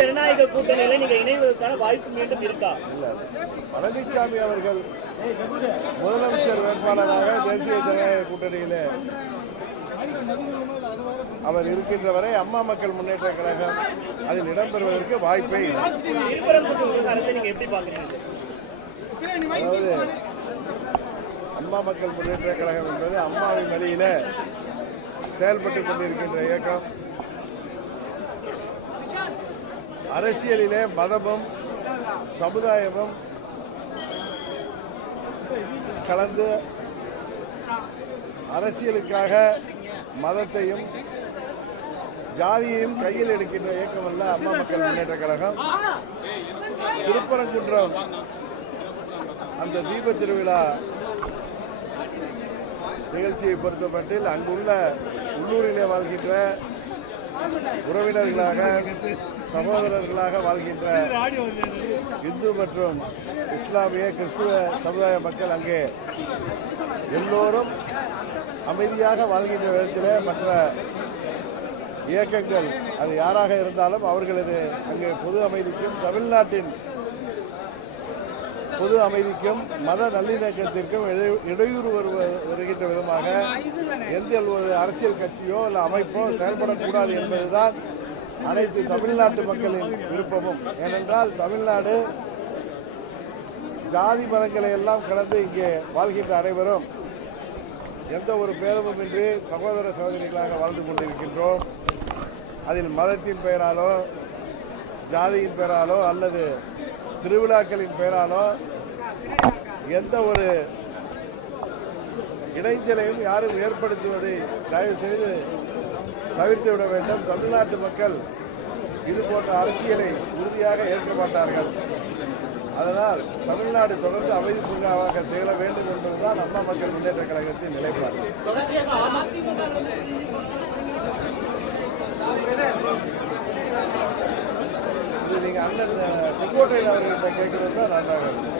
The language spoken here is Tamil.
ஜனநாயக கூட்டணியில நீங்க இணைவதற்கான வாய்ப்பு மீண்டும் இருக்கா? பழனிசாமி அவர்கள் முதலமைச்சர் வேட்பாளராக தேசிய ஜனநாயக கூட்டணியிலே அவர் இருக்கின்ற வரை அம்மா மக்கள் முன்னேற்ற கழகம் அதில் இடம்பெறுவதற்கு வாய்ப்பே இல்லை. அதாவது அம்மா மக்கள் முன்னேற்ற கழகம் என்பது அம்மாவின் வழியில செயல்பட்டுக் கொண்டிருக்கின்ற இயக்கம். அரசியலிலே மதமும் சமுதாயமும் கலந்து அரசியலுக்காக மதத்தையும் ஜாதியையும் கையில் எடுக்கின்ற இயக்கம் அல்ல அம்மா மக்கள் முன்னேற்ற கழகம். திருப்பரங்குன்றம் அந்த தீப திருவிழா நிகழ்ச்சியை பொறுத்தமட்டில் அங்குள்ள உள்ளூரிலே வாழ்கின்ற உறவினர்களாக சகோதரர்களாக வாழ்கின்ற இந்து மற்றும் இஸ்லாமிய கிறிஸ்துவ சமுதாய மக்கள் அங்கே எல்லோரும் அமைதியாக வாழ்கின்ற விதத்தில் மற்ற இயக்கங்கள் அது யாராக இருந்தாலும் அவர்களது அங்கே பொது அமைதிக்கும் தமிழ்நாட்டின் பொது அமைதிக்கும் மத நல்லிணக்கத்திற்கும் இடையூறு வருகின்ற விதமாக எந்த ஒரு அரசியல் கட்சியோ இல்லை அமைப்போ செயல்படக்கூடாது என்பதுதான் அனைத்து தமிழ்நாட்டு மக்களின் விருப்பமும். ஏனென்றால் தமிழ்நாடு ஜாதி மதங்களை எல்லாம் கடந்து இங்கே வாழ்கின்ற அனைவரும் எந்த ஒரு பேதமும் இன்றி சகோதர சகோதரிகளாக வாழ்ந்து கொண்டிருக்கின்றோம். அதில் மதத்தின் பெயராலோ ஜாதியின் பெயராலோ அல்லது திருவிழாக்களின் பெயராலோ எந்த ஒரு இடைஞ்சலையும் யாரும் ஏற்படுத்துவதை தயவு செய்து தவிர்த்துவிட வேண்டும். தமிழ்நாட்டு மக்கள் இது போன்ற அரசியலை உறுதியாக ஏற்க மாட்டார்கள். அதனால் தமிழ்நாடு தொடர்ந்து அமைதி பூங்காவாக திகழ வேண்டும் என்பதுதான் அம்மா மக்கள் முன்னேற்ற கழகத்தின் நிலைப்பாடு. இது நீங்க அண்ணன் செங்கோட்டையில் அவர்கிட்ட கேட்கறது தான் நன்றாக இருக்கும்.